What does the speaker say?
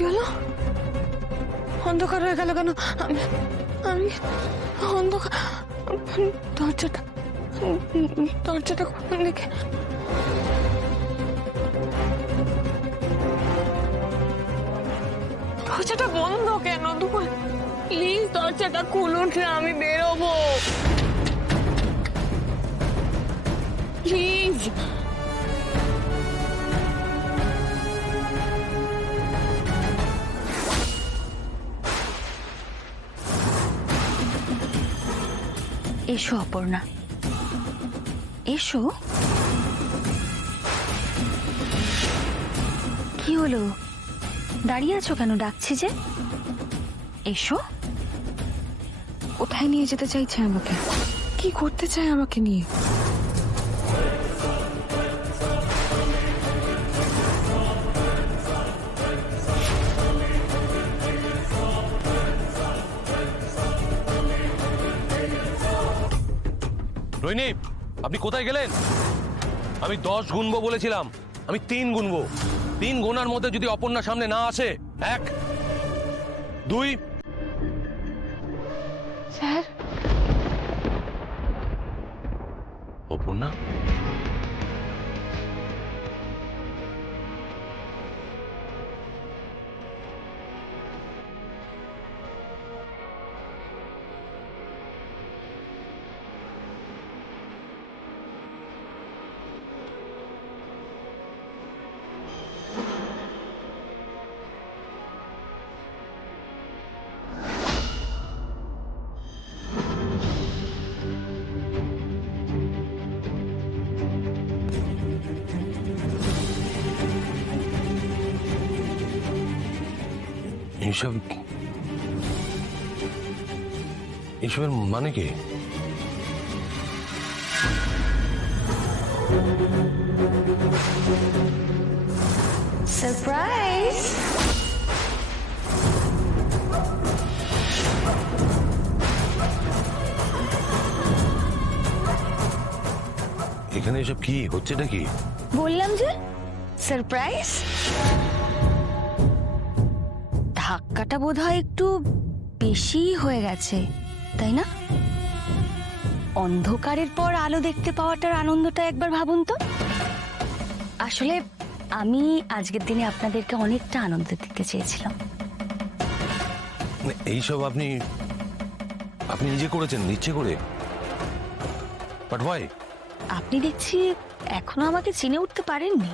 কি হলো? অন্ধকার হয়ে গেল কেন? আমি আমি অন্ধকার। দরজাটা দরজাটা কোন দিকে? দরজাটা বন্ধ কেন? তোমার প্লিজ দরজাটা খুলুন না, আমি বেরোবো প্লিজ। এসো অপর্ণা, এসো। কি হলো, দাঁড়িয়ে আছো কেন? ডাকছি যে, এসো। কোথায় নিয়ে যেতে চাইছে আমাকে? কি করতে চায় আমাকে নিয়ে? রোহিণী, আপনি কোথায় গেলেন? আমি 10 গুনবো বলেছিলাম, আমি 3 গুনবো। 3 গোনার মধ্যে যদি অপর্ণা সামনে না আসে, 1 2। স্যার, অপর্ণা, এসবের মানে কি? সারপ্রাইজ। এখানে এসব কি হচ্ছেটা কি? বললাম যে সারপ্রাইজ। ধাক্কাটা বোধহয় একটু বেশি হয়ে গেছে, তাই না? অন্ধকারের পর আলো দেখতে পাওয়াটার আনন্দটা একবার ভাবুন তো। আসলে আমি আজকের দিনে আপনাদেরকে অনেকটা আনন্দ দিতে চেয়েছিলাম। এইসব আপনি নিজে করেছেন, ইচ্ছে করে? But why? আপনি দেখছি এখনো আমাকে চিনে উঠতে পারেননি।